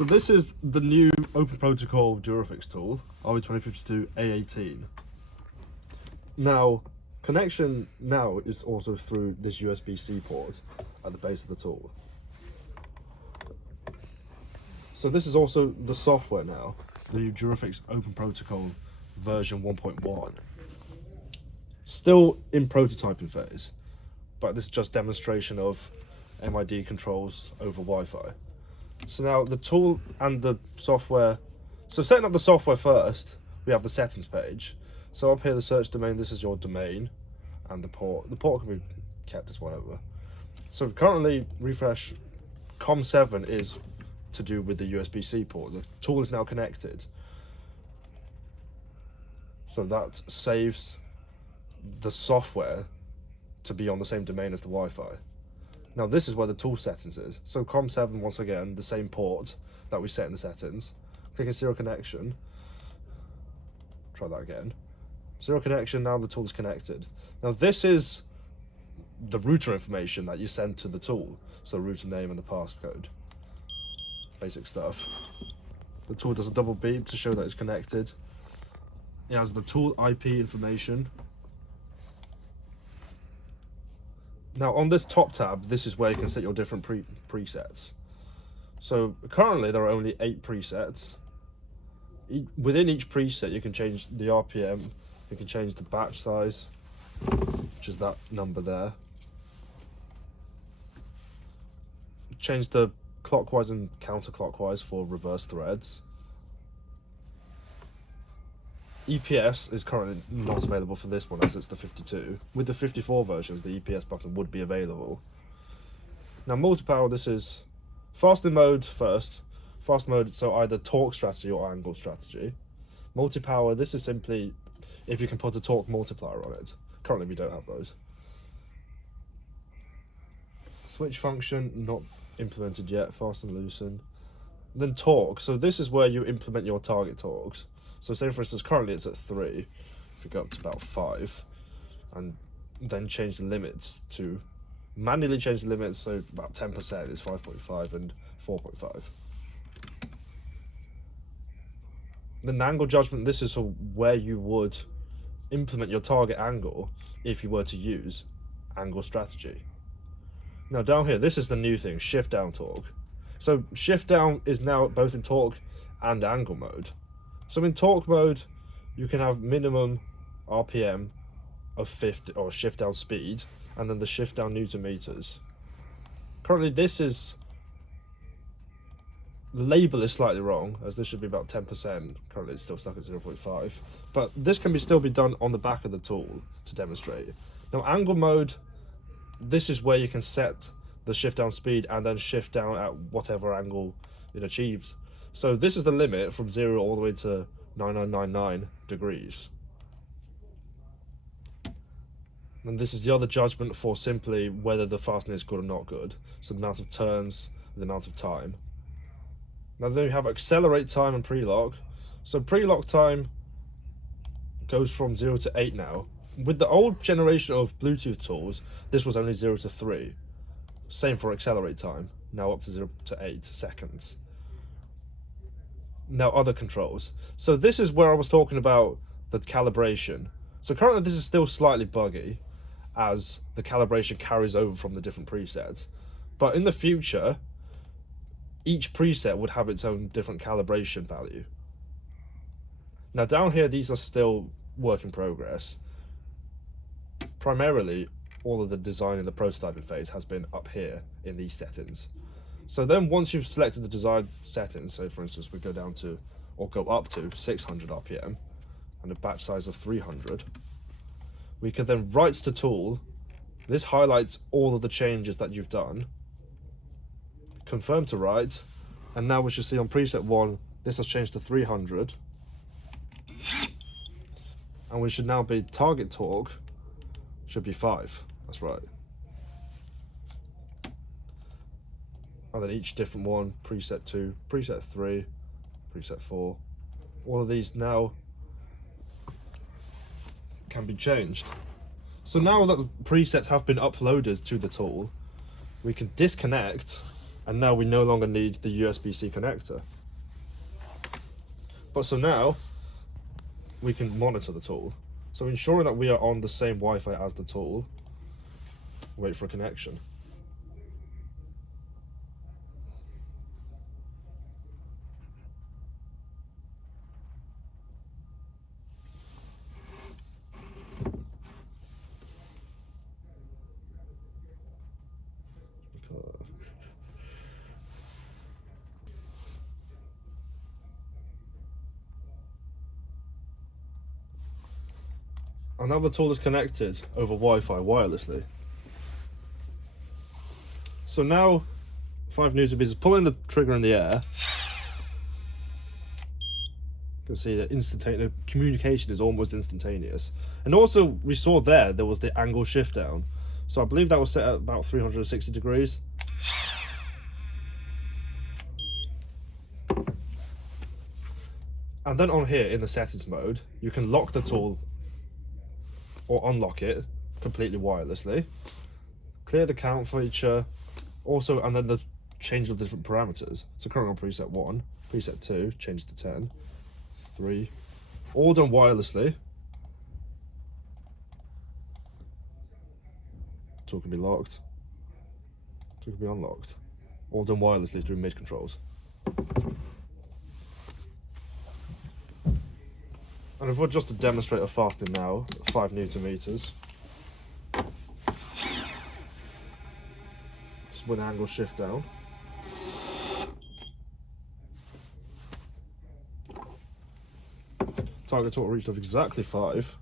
So this is the new open protocol Durafix tool, RV2052 A18. Now, connection now is also through this USB-C port at the base of the tool. So this is also the software now, the new Durafix open protocol version 1.1. Still in prototyping phase, but this is just demonstration of MID controls over Wi-Fi. So now the tool and the software, so setting up the software first, we have the settings page. So up here, the search domain, this is your domain and the port. The port can be kept as whatever. So currently refresh COM7 is to do with the USB-C port. The tool is now connected. So that saves the software to be on the same domain as the Wi-Fi. Now this is where the tool settings is. So COM7, once again, the same port that we set in the settings. Clicking serial connection. Try that again. Serial connection, now the tool is connected. Now this is the router information that you send to the tool. So router name and the passcode. Basic stuff. The tool does a double beep to show that it's connected. It has the tool IP information. Now on this top tab, this is where you can set your different presets. So currently there are only 8 presets. Within each preset you can change the RPM, you can change the batch size, which is that number there. Change the clockwise and counterclockwise for reverse threads. EPS is currently not available for this one as it's the 52. With the 54 versions, the EPS button would be available. Now multi-power, this is fastening mode first. Fast mode, so either torque strategy or angle strategy. Multi-power, this is simply if you can put a torque multiplier on it. Currently we don't have those. Switch function, not implemented yet, fast and loosen. Then torque, so this is where you implement your target torques. So say for instance, currently it's at 3, if you go up to about 5, and then change the limits to, manually change the limits, so about 10% is 5.5 and 4.5. Then the angle judgment, this is where you would implement your target angle if you were to use angle strategy. Now down here, this is the new thing, shift down torque. So shift down is now both in torque and angle mode. So in torque mode, you can have minimum RPM of 50 or shift down speed, and then the shift down Newton meters. Currently this is, the label is slightly wrong, as this should be about 10%. Currently it's still stuck at 0.5. But this can still be done on the back of the tool to demonstrate. Now angle mode, this is where you can set the shift down speed and then shift down at whatever angle it achieves. So this is the limit from 0 all the way to 9999 degrees. And this is the other judgment for simply whether the fastening is good or not good. So the amount of turns, the amount of time. Now then we have accelerate time and pre-lock. So pre-lock time goes from 0 to 8 now. With the old generation of Bluetooth tools, this was only 0 to 3. Same for accelerate time, now up to 0 to 8 seconds. Now other controls. So this is where I was talking about the calibration. So currently this is still slightly buggy as the calibration carries over from the different presets. But in the future, each preset would have its own different calibration value. Now down here, these are still work in progress. Primarily, all of the design in the prototyping phase has been up here in these settings. So then once you've selected the desired settings, so for instance we go down to, or go up to 600 RPM and a batch size of 300, we can then write to tool. This highlights all of the changes that you've done. Confirm to write, and now we should see on preset 1, this has changed to 300. And we should now be target torque, should be 5, that's right. And then each different one, preset 2, preset 3, preset 4. All of these now can be changed. So now that the presets have been uploaded to the tool, we can disconnect And now we no longer need the USB-C connector. But so now we can monitor the tool. So ensuring that we are on the same Wi-Fi as the tool, wait for a connection. And now the tool is connected over Wi-Fi wirelessly. So now 5 newton meters, pulling the trigger in the air. You can see that instantaneous communication is almost instantaneous. And also we saw there was the angle shift down. So I believe that was set at about 360 degrees. And then on here in the settings mode, you can lock the tool or unlock it completely wirelessly. Clear the count feature, also, and then the change of different parameters. So currently on preset 1, preset 2, change to 10, 3, all done wirelessly. Tool can be locked, tool can be unlocked, all done wirelessly through mid controls. And if we're just to demonstrate a fasting now, 5 newton meters. Just with angle shift down. Target torque reached of exactly 5.